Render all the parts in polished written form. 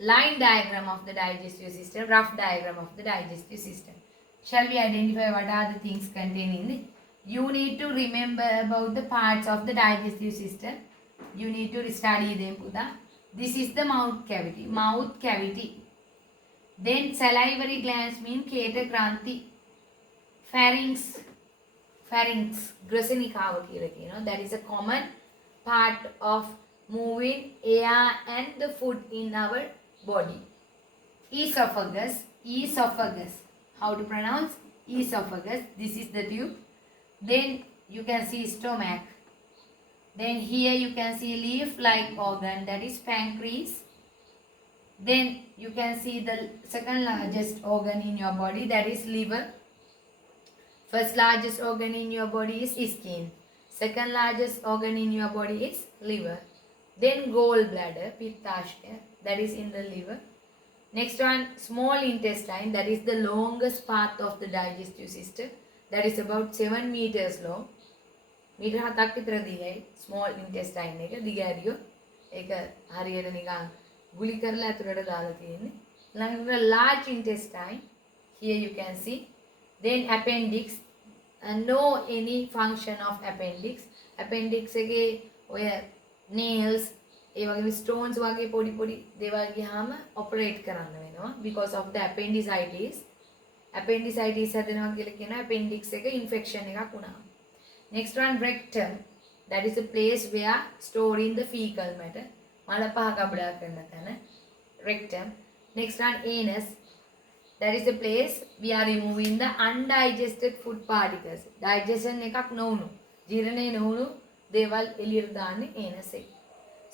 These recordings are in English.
line diagram of the digestive system, rough diagram of the digestive system. Shall we identify what are the things contained in it? You need to remember about the parts of the digestive system. You need to study them, Puda. This is the mouth cavity. Mouth cavity. Then salivary glands mean Keta Granthi. Pharynx. Pharynx. Grasenikava kiraki. That is a common part of moving air and the food in our body. Esophagus. Esophagus. How to pronounce? Esophagus. This is the tube. Then you can see stomach. Then here you can see leaf-like organ, that is pancreas. Then you can see the second largest organ in your body, that is liver. First largest organ in your body is skin. Second largest organ in your body is liver. Then gallbladder, pittashya, that is in the liver. Next one, small intestine, that is the longest part of the digestive system. That is about 7 meters long. Metre 7ක් විතර දිගයි small ඉන්ටෙස්ටයින් එක දිගහැරියෝ ඒක හරියට නිකන් ගුලි කරලා අතුරට දාලා තියෙන්නේ ළඟට large intestine here you can see then appendix no any function of appendix එකේ ඔය nails ඒ වගේ stones වගේ පොඩි පොඩි දේවල් ගියාම operate කරන්න වෙනවා because of the appendicitis හැදෙනවා කියලා කියන appendix එක infection එකක් වුණා. Next one, rectum. That is a place where storing the fecal matter. මලපහ කබඩා කරන තැන. Rectum. Next one, anus. That is the place we are removing the undigested food particles. Digestion එකක් නොවුණු. ජීර්ණය නොවුණු දේවල් එළියට දාන්නේ anus එක.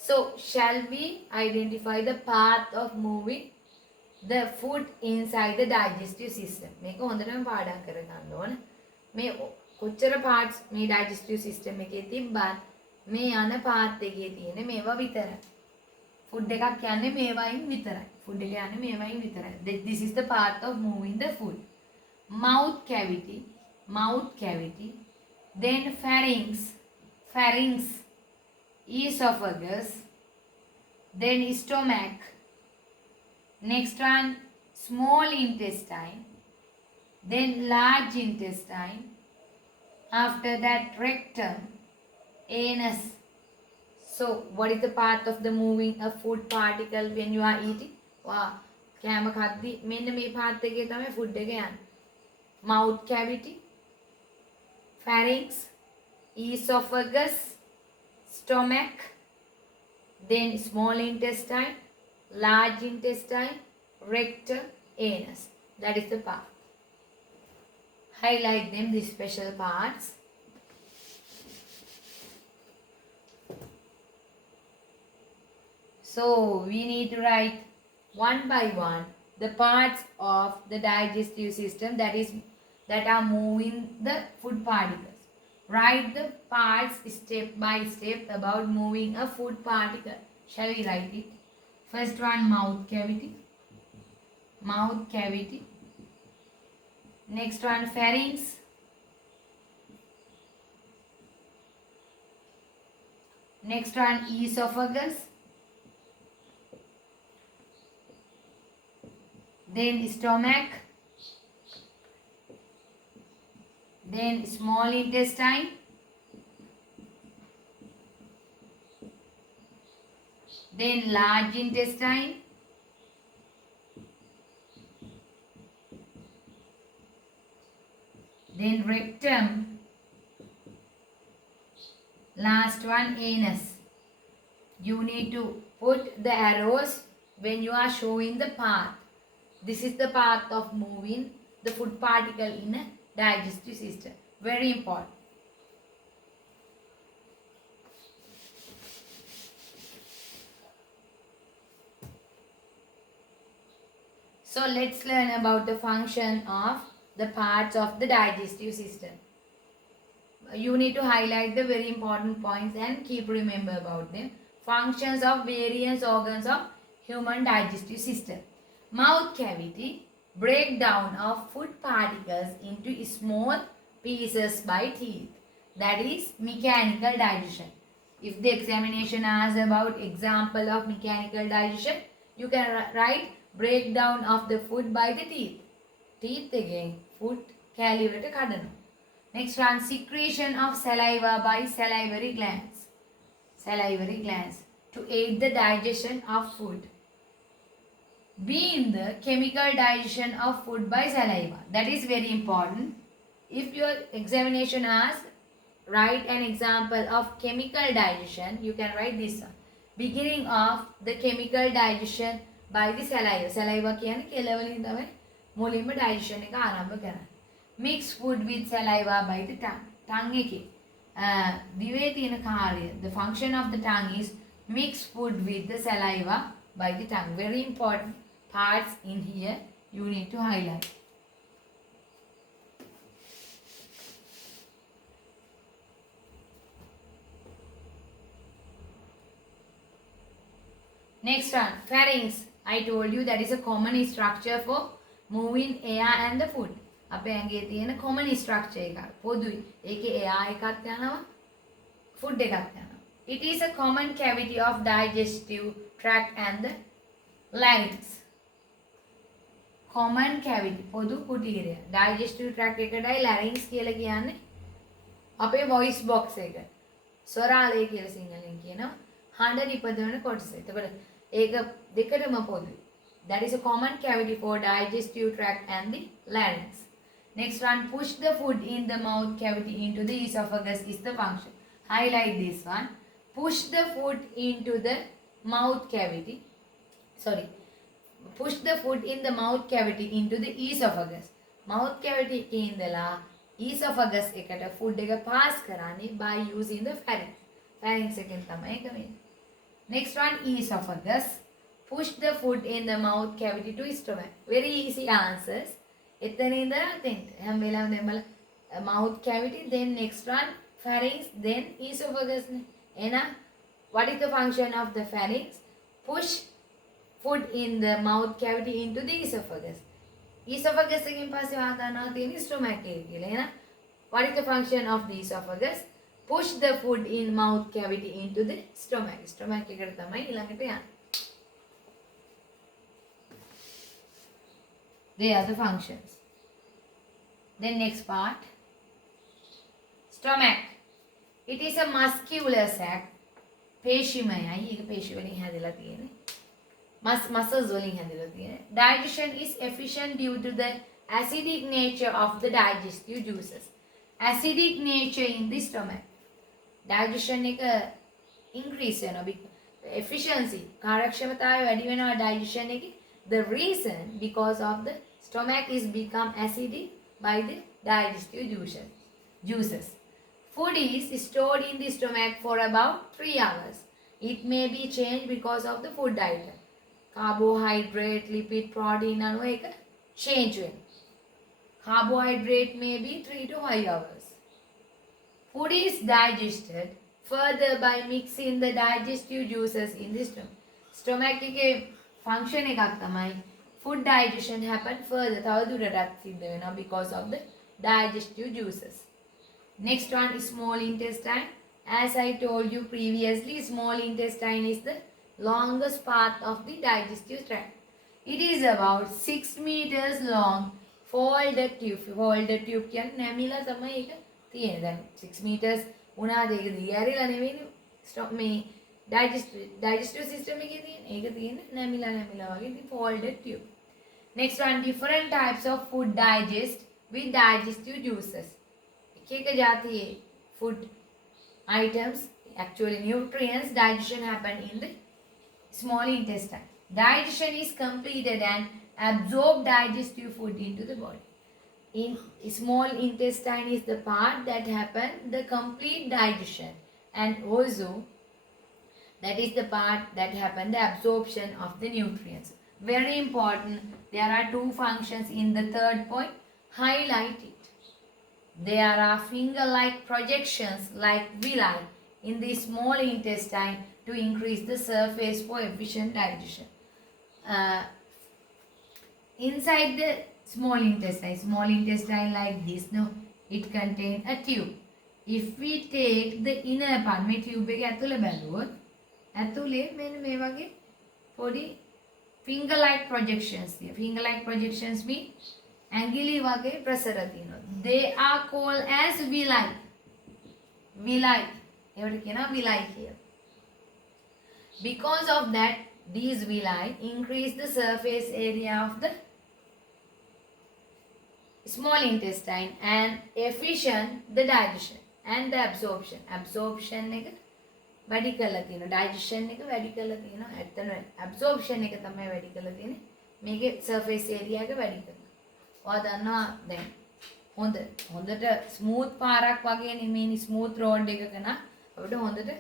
So, shall we identify the path of moving the food inside the digestive system? මේක හොඳටම පාඩම් කරගන්න ඕන. මේ කොච්චර parts මේ digestive system එකේ තිබ්බත් මේ යන path එකේ තියෙන මේවා විතරයි. food එකක් යන්නේ මේවයින් විතරයි. food එක යන්නේ මේවයින් විතරයි. This is the path of moving the food. Mouth cavity. Then pharynx, esophagus, then stomach. Next one, small intestine, then large intestine. After that, rectum, anus. So, what is the path of the moving a food particle when you are eating? Wow, කෑම කද්දි මෙන්න මේ path එකේ තමයි food එක යන්නේ. Mouth cavity, pharynx, esophagus, stomach, then small intestine, large intestine, rectum, anus. That is the path. Highlight them, these special parts. So we need to write one by one the parts of the digestive system that are moving the food particles. Write the parts step by step about moving a food particle. Shall we write it? First one, mouth cavity. Next one, pharynx. Next one, esophagus. Then stomach. Then small intestine. Then large intestine. Then rectum. Last one, anus. You need to put the arrows when you are showing the path. This is the path of moving the food particle in a digestive system. Very important. So let's learn about the function of the parts of the digestive system. You need to highlight the very important points and keep remember about them. Functions of various organs of human digestive system. Mouth cavity, breakdown of food particles into small pieces by teeth. That is mechanical digestion. If the examination asks about example of mechanical digestion, You can write breakdown of the food by the teeth. Teeth again, food කෑලි වලට කඩනවා. Next one, secretion of saliva by salivary glands. Salivary glands to aid the digestion of food. B in the chemical digestion of food by saliva. That is very important. If your examination asks, write an example of chemical digestion, you can write this one. Beginning of the chemical digestion by the saliva. Saliva කියන්නේ කෙල වලින් තමයි මුලින්ම digestion එක ආරම්භ කරන්නේ. Mix food with saliva by the tongue. Tongue එකේ දිවේ තියෙන කාර්යය, the function of the tongue is mix food with the saliva by the tongue. Very important parts in here you need to highlight. Next one, pharynx. I told you that is a common structure for moving air and the food. අපේ ඇඟේ තියෙන common structure එක. පොදුයි. ඒකේ air එකක් යනවා, food එකක් යනවා. It is a common cavity of digestive tract and the larynx. Common cavity පොදු කුටීරය. Digestive tract එකටයි larynx කියලා කියන්නේ අපේ voice box එක. ස්වරාලය කියලා සිංහලෙන් කියනවා. හඬ නිපදවන කොටස. එතකොට ඒක දෙකටම පොදුයි. That is a common cavity for digestive tract and the larynx. Next one, push the food in the mouth cavity into the esophagus is the function. Highlight this one. Push the food into the mouth cavity. Sorry. Push the food in the mouth cavity into the esophagus. Mouth cavity එකේ ඉඳලා esophagus එකට food එක pass කරන්නේ by using the pharynx. Pharynx එකෙන් තමයි ඒක වෙන්නේ. Next one, esophagus. Push the food in the mouth cavity to stomach. Very easy answers. එතන ඉඳලා තෙන්ට. හැම වෙලාවෙම දැන් බලන්න mouth cavity, then next one pharynx, then esophagus. එහෙනම් what is the function of the pharynx? Push food in the mouth cavity into the esophagus. Esophagus එකෙන් පස්සේ වාතාවරණය තියෙන stomach එක කියලා. එහෙනම් what is the function of the esophagus? Push the food in mouth cavity into the stomach. Stomach එකට තමයි ඊළඟට යන්නේ. They are the functions. Then next part. Stomach. It is a muscular sac. පේශිමයයි. ඒක පේශි වලින් හැදලා තියෙන්නේ. Muscles වලින් හැදලා තියෙන්නේ. Digestion is efficient due to the acidic nature of the digestive juices. Acidic nature in the stomach. Digestion එක increase වෙනවා. Efficiency. කාර්යක්ෂමතාවය වැඩි වෙනවා digestion එකේ. The reason because of the stomach is become acidic by the digestive juices. Food is stored in the stomach for about 3 hours. It may be changed because of the food item. Carbohydrate, lipid, protein and එක change වෙනවා. Carbohydrate may be 3 to 5 hours. Food is digested further by mixing the digestive juices in the stomach. Stomach එකේ function එකක් තමයි food digestion happen further තව දුරටත් සිද්ධ වෙනවා because of the digestive juices. Next one is small intestine. As I told you previously, small intestine is the longest part of the digestive tract. It is about 6 meters long folded tube. Folded tube කියන්නේ නැමිලා තමයි ඒක තියෙන්නේ. දැන් 6 meters උනාද ඒක දිගහැරිලා නෙවෙයි මේ digestive system එකේ තියෙන. ඒක තියෙන්නේ නැමිලා වගේ the folded tube. Next one, different types of food digest with digestive juices. එක જાතියේ food items, actually nutrients digestion happen in the small intestine. Digestion is completed and absorb digestive food into the body. In small intestine is the part that happen the complete digestion, and also that is the part that happen the absorption of the nutrients. Very important. There are 2 functions in the third point. Highlight it. There are finger-like projections like villi in the small intestine to increase the surface for efficient digestion. Inside the small intestine like this, no, it contains a tube. If we take the inner part, මේ tube එක ඇතුලේ බැලුවොත් ඇතුලේ මෙන්න මේ වගේ පොඩි finger like projections. Finger like projections mean ඇඟිලි වගේ ප්‍රසර තියෙනවා. They are called as villi. Villi. ඒවට කියනවා villi කියලා. Because of that, these villi increase the surface area of the small intestine and efficient the digestion and the absorption. Absorption එක වැඩි කරලා තියෙනවා. digestion එක වැඩි කරලා තියෙනවා. ඇත්තම absorption එක තමයි වැඩි කරලා තියෙන්නේ. මේකේ surface area එක වැඩි කරනවා. ඔයා දන්නවා දැන් හොඳට ස්මූත් පාරක් වගේ නෙමෙයි ස්මූත් රෝඩ් එකක නම් අපිට හොඳට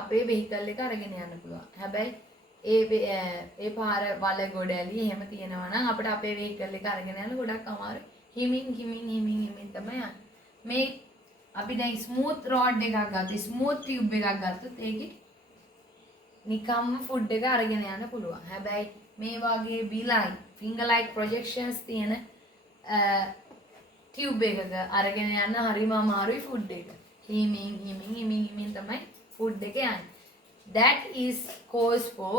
අපේ vehicle එක අරගෙන යන්න පුළුවන්. හැබැයි ඒ පාර වල ගොඩැලි එහෙම තියෙනවා නම් අපිට අපේ vehicle එක අරගෙන යන්න ගොඩක් අමාරුයි. හිමින් තමයි යන්නේ. මේ අපි දැන් ස්මූත් රෝඩ් එකක් ගත්තොත් ස්මූත් ටියුබ් එකක් ගත්තොත් ඒකේ නිකම්ම ෆුඩ් එක අරගෙන යන්න පුළුවන්. හැබැයි මේ වගේ villi finger like projections තියෙන ටියුබ් එකක අරගෙන යන්න හරිම අමාරුයි ෆුඩ් එක. හිමින් තමයි ෆුඩ් එක යන්නේ. That is cause for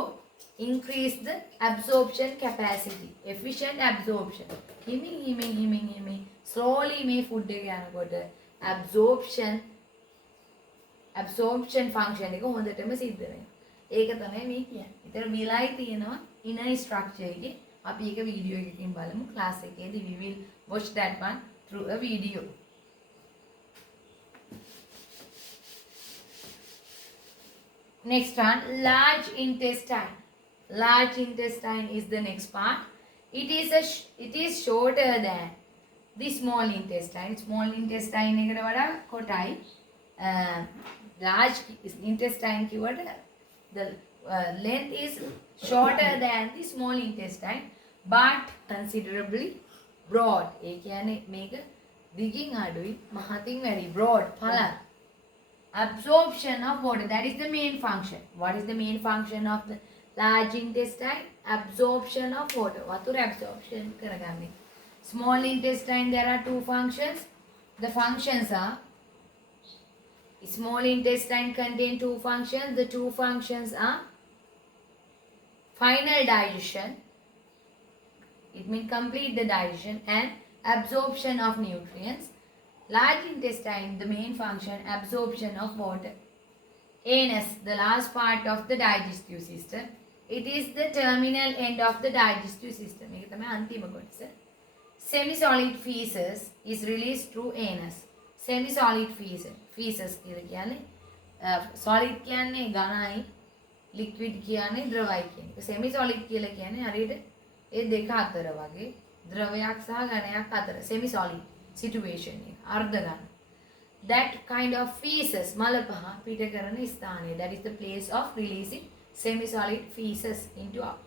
increase the absorption capacity, efficient absorption. හිමින් slowly මේ ෆුඩ් එක යනකොට absorption function එක හොඳටම සිද්ධ වෙනවා. ඒක තමයි මේ කියන්නේ. ඊතර villi තියෙනවා inner structure එකේ. අපි ඒක වීඩියෝ එකකින් බලමු ක්ලාස් එකේදී. We will watch that one through a video. Next one, large intestine. Large intestine is the next part. It is shorter than the small intestine. Small intestine එකට වඩා කොටයි. Large intestine කිව්වට the length is shorter than the small intestine but considerably broad. ඒ කියන්නේ මේක දිගින් අඩුයි මහතින් වැඩි. broad පළල්. Absorption of water, that is the main function. What is the main function of the large intestine? Absorption of water. වතුර absorption කරගන්නේ. Small intestine, there are two functions. The functions are, small intestine contain two functions. The two functions are final digestion, it means complete the digestion, and absorption of nutrients. Large intestine, the main function, absorption of water. Anus, the last part of the digestive system. It is the terminal end of the digestive system. මේක තමයි අන්තිම කොටස. Semi-solid feces is released through anus. Semi-solid feces කියලා කියන්නේ solid කියන්නේ ඝනයි, liquid කියන්නේ ද්‍රවයි කියන්නේ. Semi-solid කියලා කියන්නේ හරියට ඒ දෙක අතර වගේ ද්‍රවයක් සහ ඝනයක් අතර semi-solid situation එක අර්ධ ඝන. That kind of feces මල පහ පිට කරන ස්ථානය. That is the place of releasing semi-solid feces into out.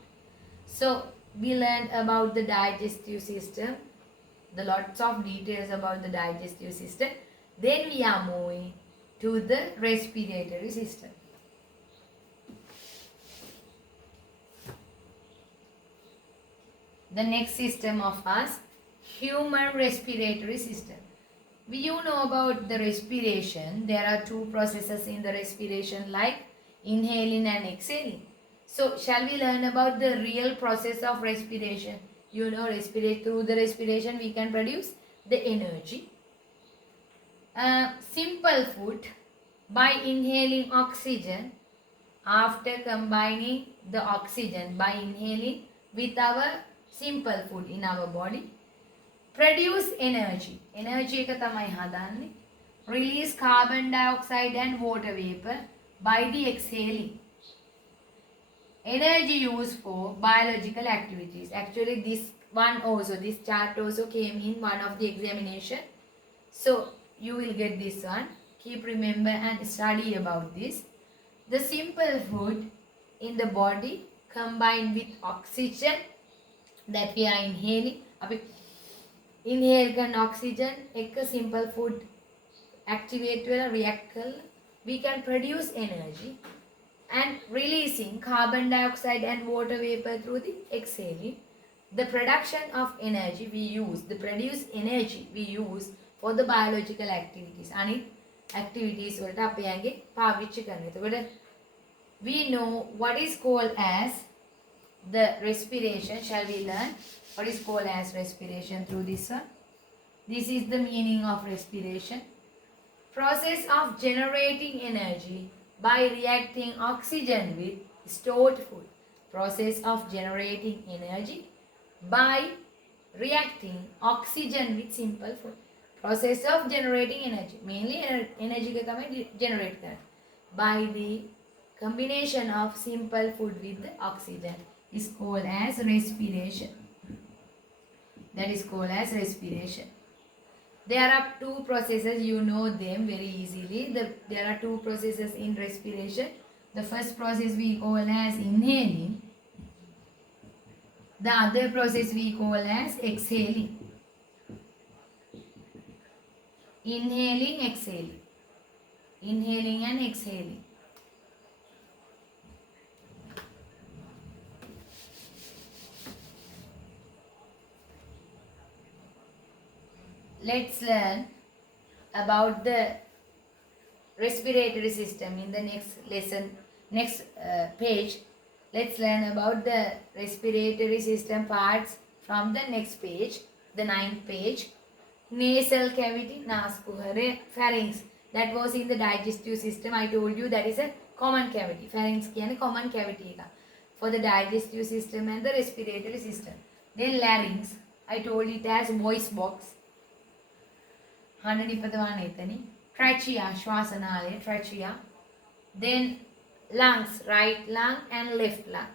So we learned about the digestive system, the lots of details about the digestive system. Then we are moving to the respiratory system. The next system of us, human respiratory system. You know about the respiration. There are two processes in the respiration like inhaling and exhaling. So shall we learn about the real process of respiration? You know, through the respiration we can produce the energy. Simple food, by inhaling oxygen, after combining the oxygen by inhaling with our simple food in our body, produce energy. Energy එක තමයි හදන්නේ. Release carbon dioxide and water vapor by the exhaling. Energy used for biological activities. Actually this chart also came in one of the examination. So you will get this one. Keep remember and study about this. The simple food in the body combined with oxygen that we are inhaling. Inhale කරන oxygen එක simple food activate වෙලා react කරලා we can produce energy, and releasing carbon dioxide and water vapor through the exhaling. The production of energy we use, the produced energy we use for the biological activities. අනිත් activities වලට අපි යගේ පාවිච්චි කරනවා. එතකොට we know what is called as the respiration, shall we learn what is called as respiration through this one? This is the meaning of respiration. Process of generating energy by reacting oxygen with stored food. Process of generating energy by reacting oxygen with simple food. Process of generating energy. Mainly energy ka tamai generate kar. By the combination of simple food with the oxygen is called as respiration. That is called as respiration. There are two processes, you know them very easily. There are two processes in respiration. The first process we call as inhaling. The other process we call as exhaling. Inhaling, exhaling. Inhaling and exhaling. Let's learn about the respiratory system in the next lesson, next page. Let's learn about the respiratory system parts from the next page, the 9th page. Nasal cavity, naskuhara, pharynx. That was in the digestive system. I told you that is a common cavity. Pharynx is a common cavity for the digestive system and the respiratory system. Then larynx, I told it as voice box. Trachea, Shwasanale, trachea. Then lungs, right lung and left lung.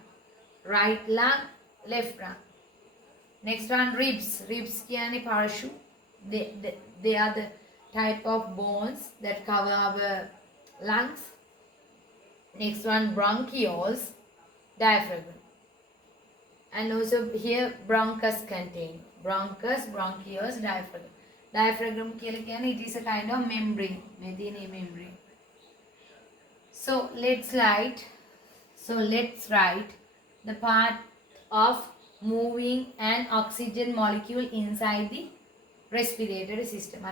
Right lung, left lung. Next one, ribs. Ribs kyane parashu. They are the type of bones that cover our lungs. Next one, bronchioles, diaphragm. And also here bronchus contain. Bronchus, bronchioles, diaphragm. Diaphragm it is a kind of membrane. Membrane. So let's write the part of moving an oxygen molecule inside the respiratory system.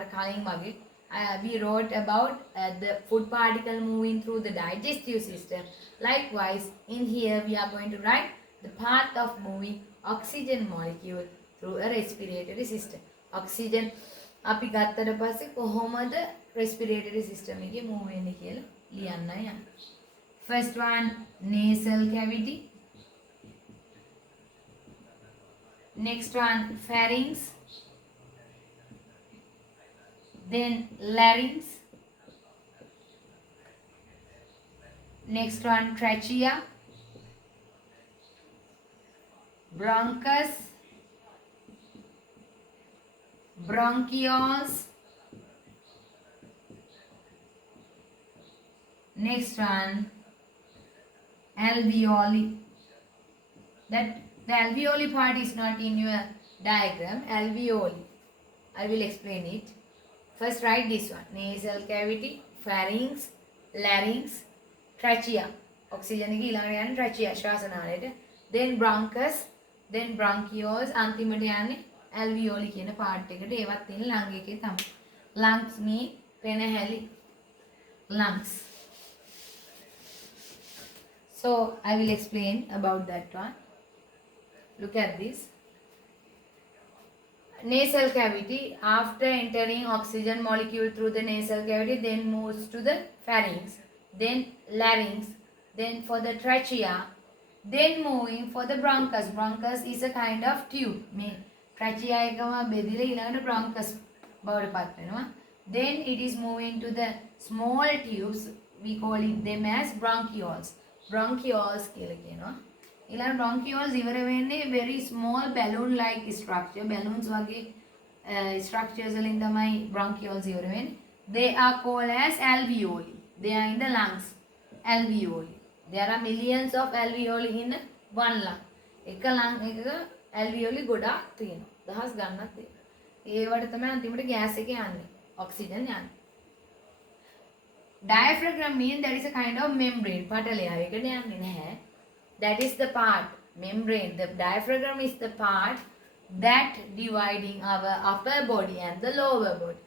We wrote about the food particle moving through the digestive system. Likewise, in here we are going to write the path of moving oxygen molecule through a respiratory system. Oxygen අපි ගත්තට පස්සේ කොහොමද respiratory system එකේ move වෙන්නේ කියලා ලියන්න යන්න. First one, nasal cavity. Next one, pharynx. Then larynx. Next one, trachea. Bronchus. Bronchioles. Next one, alveoli. That the alveoli part is not in your diagram. Alveoli, I will explain it. First write this one: nasal cavity, pharynx, larynx, trachea. Oxygen එක ඊළඟට යන්නේ trachea ශ්වාසනාලයට. Then bronchus, then bronchioles, අන්තිමට යන්නේ alveoli කියන part එකට. ඒවත් තියෙන lung එකේ තමයි. Lungs mean පෙනහැලි. Lungs. So I will explain about that one. Look at this. Nasal cavity, after entering oxygen molecule through the nasal cavity, then moves to the pharynx, then larynx, then for the trachea, then moving for the bronchus. Bronchus is a kind of tube. Trachea එකම බෙදිලා ඊළඟට bronchus බවට පත් වෙනවා. Then it is moving to the small tubes. We call it them as bronchioles. Bronchioles කියලා කියනවා. ඊළඟ bronchioles ඉවර වෙන්නේ very small balloon like structure. Balloons වගේ structures වලින් තමයි bronchioles ඉවර වෙන්නේ. They are called as alveoli. They are in the lungs. Alveoli. There are millions of alveoli in one lung. එක lung එකක alveoli ගොඩාක් තියෙනවා. දහස් ගණනක් තියෙනවා. ඒවට තමයි අන්තිමට gas එක යන්නේ. Oxygen යන්නේ. Diaphragm means that is a kind of membrane. පටලයක් එකට යන්නේ නැහැ. That is the part, membrane. The diaphragm is the part that dividing our upper body and the lower body.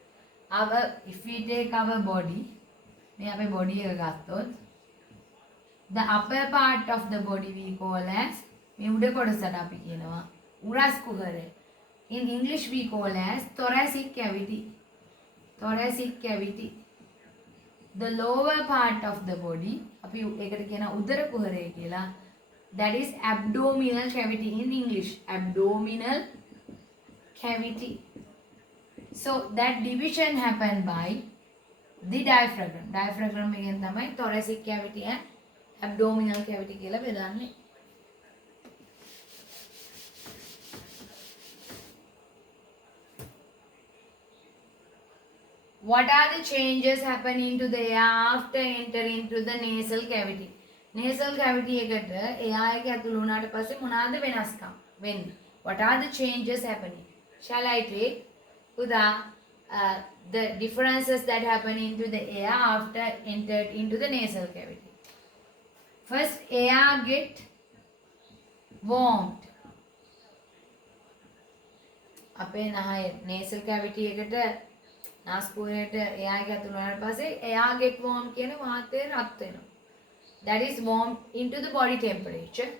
If we take our body, මේ body එක ගත්තොත්, the upper part of the body we call as මේ උඩ කොටසට අපි කියනවා උරස් කුහරය. In English we call as thoracic cavity. Thoracic cavity. The lower part of the body අපි ඒකට කියන උදර කුහරය කියලා. That is abdominal cavity in English. Abdominal cavity. So that division happened by the diaphragm. Diaphragm එකෙන් තමයි thoracic cavity and abdominal cavity කියලා බෙදන්නේ. What are the changes happening to the air after entering into the nasal cavity? Nasal cavity එකට air එක ඇතුළු වුණාට පස්සේ මොනවාද වෙනස්කම් වෙන්නේ? What are the changes happening? Shall I take the differences that happen into the air after entered into the nasal cavity? First, air get warmed. අපේ නහය nasal cavity එකට නාස්කුහරයට air එක ඇතුළු වුණාට පස්සේ air get warm කියන වාතය රත් වෙනවා. That is warmed into the body temperature.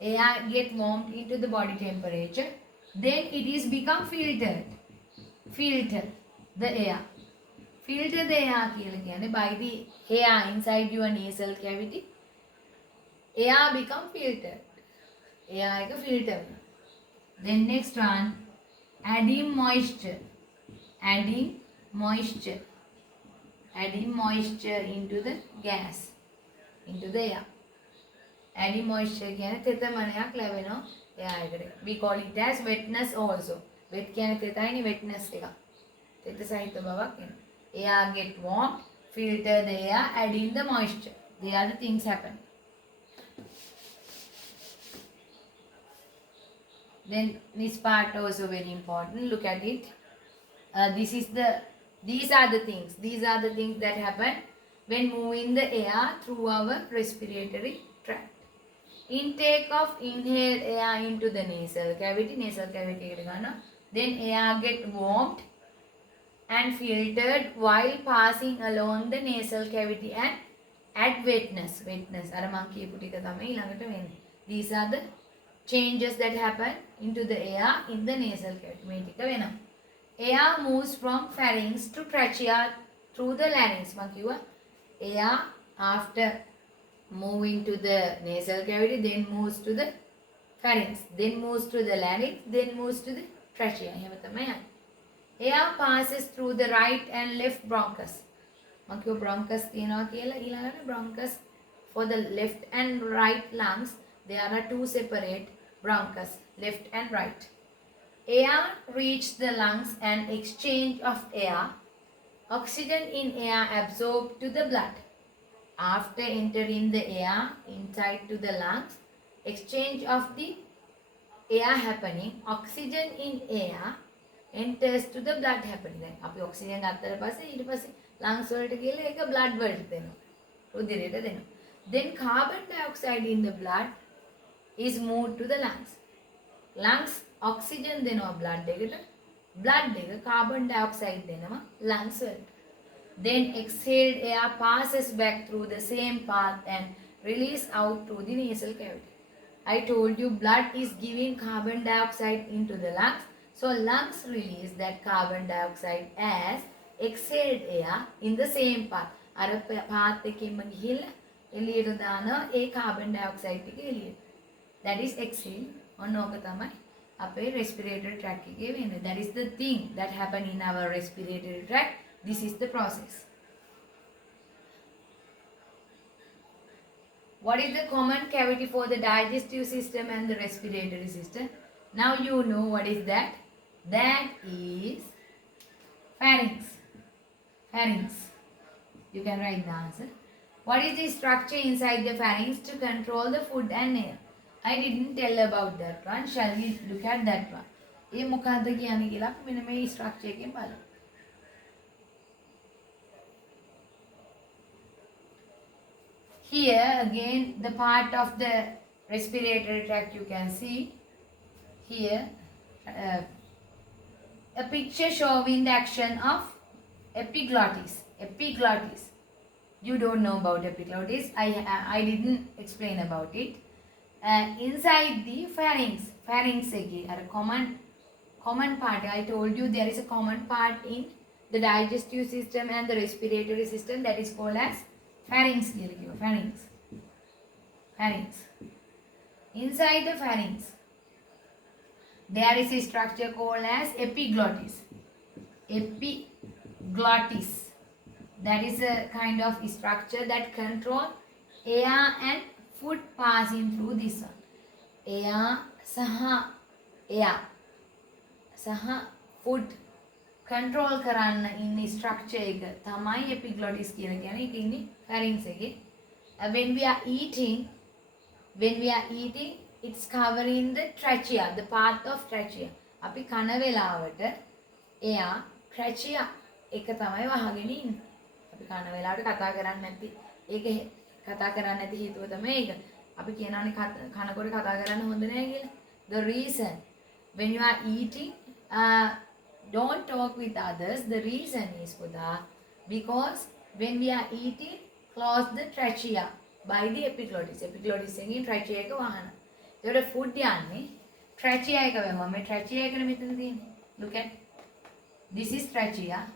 Air get warmed into the body temperature. Then it is become filtered. Filter the air. Filter the air කියලා කියන්නේ by the air inside your nasal cavity. Air become filtered. Air එක filter වෙනවා. Then next one, adding moisture. Adding moisture. Adding moisture into the gas. Into the air. Adding moisture කියන්නේ තෙතමනයක් ලැබෙනවා air එකට. We call it as wetness also. Wet කියන්නේ තෙතයිනේ wetness එක. තෙත සහිත බවක් එනවා. Air get warm, filter the air, add in the moisture. These are the things happen. Then this part also very important. Look at it. These are the things. These are the things that happen when moving the air through our respiratory tract. Intake of inhaled air into the nasal cavity. Nasal cavity එකට ගන්නවා. Then air get warmed and filtered while passing along the nasal cavity and add wetness. Wetness. අර මං කියපු ටික තමයි ඊළඟට වෙන්නේ. These are the changes that happen into the air in the nasal cavity. මේ ටික වෙනවා. Air moves from pharynx to trachea through the larynx. මං කිව්වා air after moving to the nasal cavity then moves to the pharynx, then moves to the larynx, then moves to the trachea. එහෙම තමයි යන්නේ. Air passes through the right and left bronchus. මම කිව්ව bronchus තියනවා කියලා. ඊළඟට bronchus for the left and right lungs there are two separate bronchus, left and right. Air reaches the lungs and exchange of air. Oxygen in air absorbed to the blood. After entering the air inside to the lungs, exchange of the air happening, oxygen in air enters to the blood happening. දැන් අපි oxygen ගත්තට පස්සේ ඊට පස්සේ lungs වලට ගිහලා ඒක blood වලට දෙනවා. රුධිරයට දෙනවා. Then carbon dioxide in the blood is moved to the lungs. Lungs oxygen දෙනවා blood එකට. Blood එක carbon dioxide දෙනවා lungs වලට. Then exhaled air passes back through the same path and release out through the nasal cavity. I told you blood is giving carbon dioxide into the lungs. So lungs release that carbon dioxide as exhaled air in the same path. අර path එකෙන්ම ගිහිල්ලා එළියට දානවා ඒ carbon dioxide ටික එළියට. That is exhale. ඔන්න ඕක තමයි අපේ respiratory tract එකේ වෙන්නේ. That is the thing that happen in our respiratory tract. This is the process. What is the common cavity for the digestive system and the respiratory system? Now you know what is that. That is pharynx. Pharynx. You can write the answer. What is the structure inside the pharynx to control the food and air? I didn't tell about that one. Shall we look at that one? ඒ මොකද්ද කියන්නේ කියලා අපි මෙන්න මේ structure එකෙන් බලමු. Here again the part of the respiratory tract you can see here a picture showing the action of epiglottis. You don't know about epiglottis. I didn't explain about it. inside the pharynx again, a common part. I told you there is a common part in the digestive system and the respiratory system that is called as pharynx. Pharynx. Inside the pharynx, there is a structure called as epiglottis. Epiglottis. That is a kind of structure that control air and food passing through this one. Air සහ food control කරන්න ඉන්න structure එක තමයි epiglottis කියලා කියන්නේ. ඒක ඉන්නේ pharynx එකේ. When we are eating, it's covering the trachea, the part of trachea. අපි කන වෙලාවට air trachea එක තමයි වහගෙන ඉන්නේ. අපි කන වෙලාවට කතා කරන්නේ නැති ඒක කතා කරන්නේ නැති හේතුව තමයි ඒක. අපි කියනවානේ කනකොට කතා කරන්න හොඳ නැහැ කියලා. The reason when you are eating, don't talk with others. The reason is for that because when we are eating, close the trachea by the epiglottis. Epiglottis එකෙන් trachea එක වහන. ඒකට food යන්නේ trachea එක වෙනවා. මේ trachea එකනේ මෙතන තියෙන්නේ. Look at this is trachea.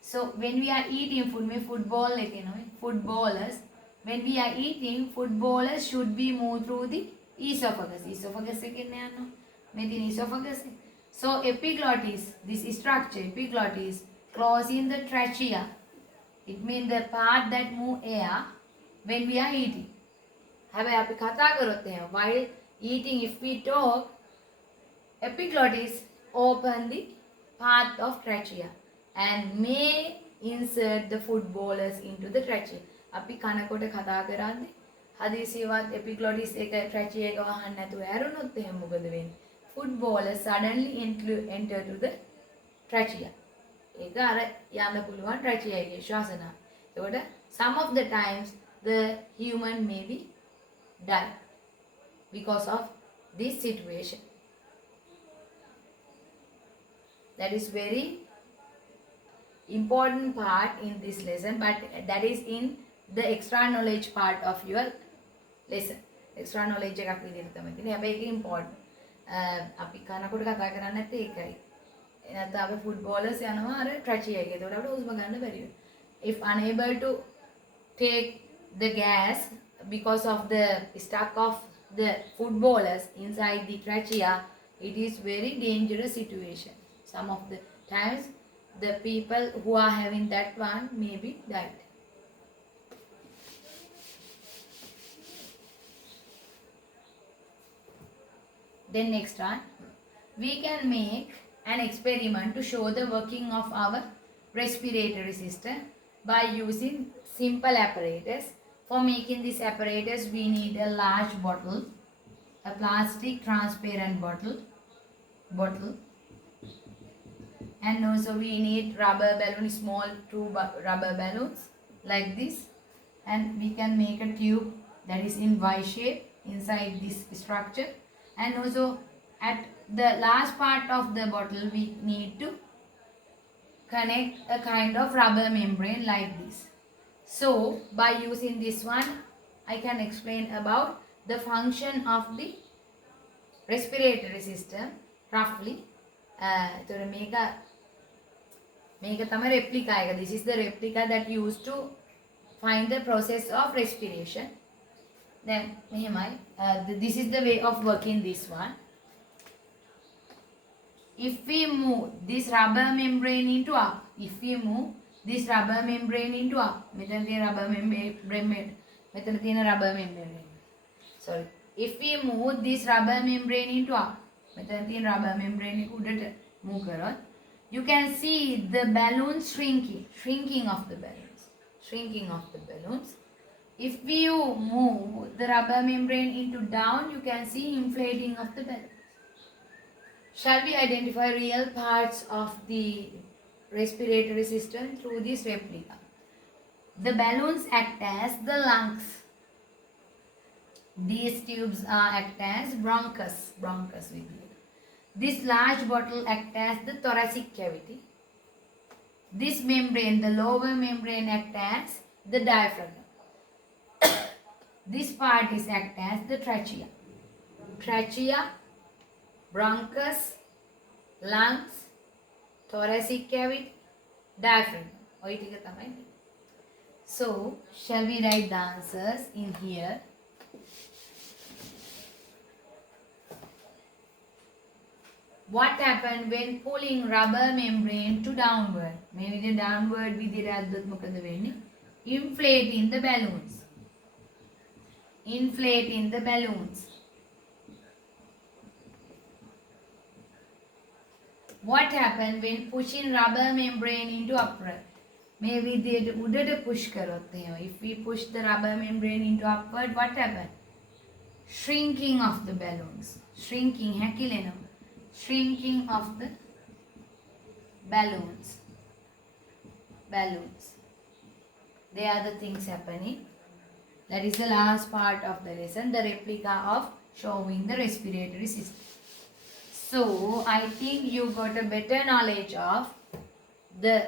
So when we are eating food, මේ football එකේ නෝ footballers, when we are eating, footballers should be moved through the esophagus. Esophagus එකෙන් යනවා. මේ තියෙන esophagus. So epiglottis, this structure, epiglottis, closing the trachea. It means the part that move air when we are eating. හැබැයි අපි කතා කරොත් එහෙම while eating, if we talk, epiglottis open the part of trachea and may insert the food bolus into the trachea. අපි කනකොට කතා කරන්නේ හදිසියවත් epiglottis එක trachea එක වහන්න නැතුව ඇරුණොත් එහෙම මොකද වෙන්නේ? Food bolus suddenly enter to the trachea. ඒක අර යන්න පුළුවන් trachea එකේ ශ්වාසනාල. ඒකට some of the times the human may be die because of this situation. That is very important part in this lesson, but that is in the extra knowledge part of your lesson. Extra knowledge එකක් විදිහට තමයි තියෙන්නේ. හැබැයි ඒක important. අපි කනකොට කතා කරන්නේ නැත්තේ ඒකයි. නැත්නම් අපි footballers යනවා අර trachea එකේ. ඒකට අපිට හුස්ම ගන්න බැරි වෙනවා. If unable to take the gas because of the stuck of the footballers inside the trachea, it is very dangerous situation. Some of the times the people who are having that one may be died. Then next one, we can make an experiment to show the working of our respiratory system by using simple apparatus. For making this apparatus, we need a large bottle, a plastic transparent bottle, and also we need rubber balloons, small two rubber balloons like this, and we can make a tube that is in Y shape inside this structure, and also at the last part of the bottle we need to connect a kind of rubber membrane like this. So by using this one, I can explain about the function of the respiratory system roughly. මේක තමයි replica එක. This is the replica that used to find the process of respiration. Then මෙහෙමයි. This is the way of working this one. If we move this rubber membrane into up, මෙතන තියෙන rubber membrane. Sorry. If we move this rubber membrane into up, මෙතන තියෙන rubber membrane එක උඩට move කරොත්, you can see the balloons shrinking of the balloons. If you move the rubber membrane into down, you can see inflating of the balloons. Shall we identify real parts of the respiratory system through this replica? The balloons act as the lungs. These tubes act as bronchus we believe. This large bottle acts as the thoracic cavity. This membrane, the lower membrane, acts as the diaphragm. This part is act as the trachea. Trachea, bronchus, lungs, thoracic cavity, diaphragm. ඔය ටික තමයි. So, shall we write the answers in here? What happened when pulling rubber membrane to downward? මේ විදිහ downward විදිහට අද්දොත් මොකද වෙන්නේ? Inflating the balloons. Inflating the balloons. What happened when pushing rubber membrane into upward? මේ විදිහට උඩට push කරොත් එහෙම. If we push the rubber membrane into upward, what happened? Shrinking of the balloons. Shrinking, හැකිලෙනවා. Shrinking of the balloons. Balloons. They are the things happening. That is the last part of the lesson, the replica of showing the respiratory system. So, I think you got a better knowledge of the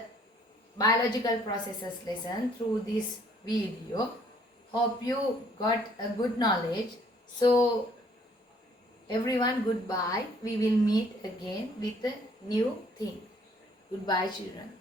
biological processes lesson through this video. Hope you got a good knowledge. So, everyone, goodbye. We will meet again with a new thing. Goodbye, children.